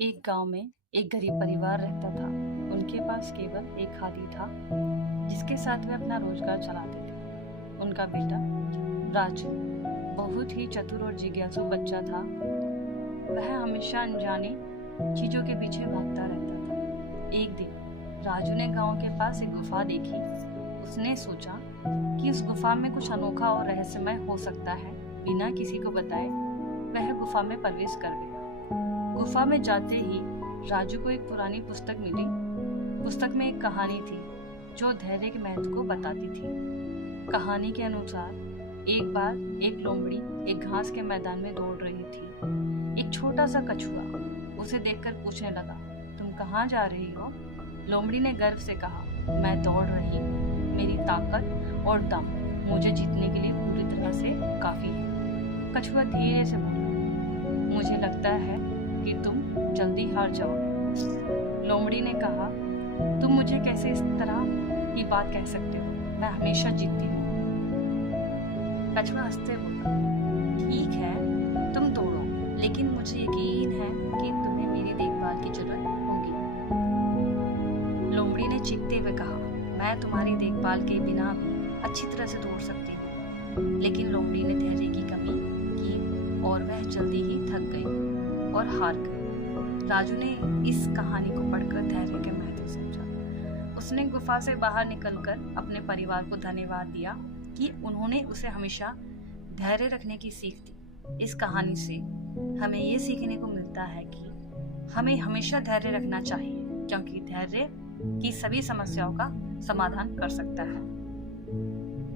एक गांव में एक गरीब परिवार रहता था। उनके पास केवल एक हाथी था जिसके साथ वे अपना रोजगार चलाते थे। उनका बेटा राजू बहुत ही चतुर और जिज्ञासु बच्चा था। वह हमेशा अनजानी चीजों के पीछे भागता रहता था। एक दिन राजू ने गांव के पास एक गुफा देखी। उसने सोचा कि उस गुफा में कुछ अनोखा और रहस्यमय हो सकता है। बिना किसी को बताए वह गुफा में प्रवेश कर गया। गुफा में जाते ही राजू को एक पुरानी पुस्तक मिली। पुस्तक में एक कहानी थी जो धैर्य के महत्व को बताती थी। कहानी के अनुसार एक बार एक लोमड़ी एक घास के मैदान में दौड़ रही थी। एक छोटा सा कछुआ उसे देखकर पूछने लगा, तुम कहाँ जा रही हो? लोमड़ी ने गर्व से कहा, मैं दौड़ रही हूँ। मेरी ताकत और दम मुझे जीतने के लिए पूरी तरह से काफी है। कछुआ धीरे से बोला, मुझे लगता है कि तुम जल्दी हार जाओगे। लोमड़ी ने कहा, तुम मुझे कैसे इस तरह की बात कह सकते हो? मैं हमेशा जीतती हूँ। कछुआ हंसते बोला, ठीक है तुम दौड़ो, लेकिन मुझे यकीन है कि तुम्हें मेरी देखभाल की जरूरत होगी। लोमड़ी ने चीखते हुए कहा, मैं तुम्हारी देखभाल के बिना भी अच्छी तरह से दौड़ सकती हूँ। लेकिन लोमड़ी ने धैर्य की कमी की और वह जल्दी ही थक गई और हार गई। राजू ने इस कहानी को पढ़कर धैर्य के महत्व समझा। उसने गुफा से बाहर निकलकर अपने परिवार को धन्यवाद दिया कि उन्होंने उसे हमेशा धैर्य रखने की सीख दी। इस कहानी से हमें ये सीखने को मिलता है कि हमें हमेशा धैर्य रखना चाहिए, क्योंकि धैर्य की सभी समस्याओं का समाधान कर सकता है।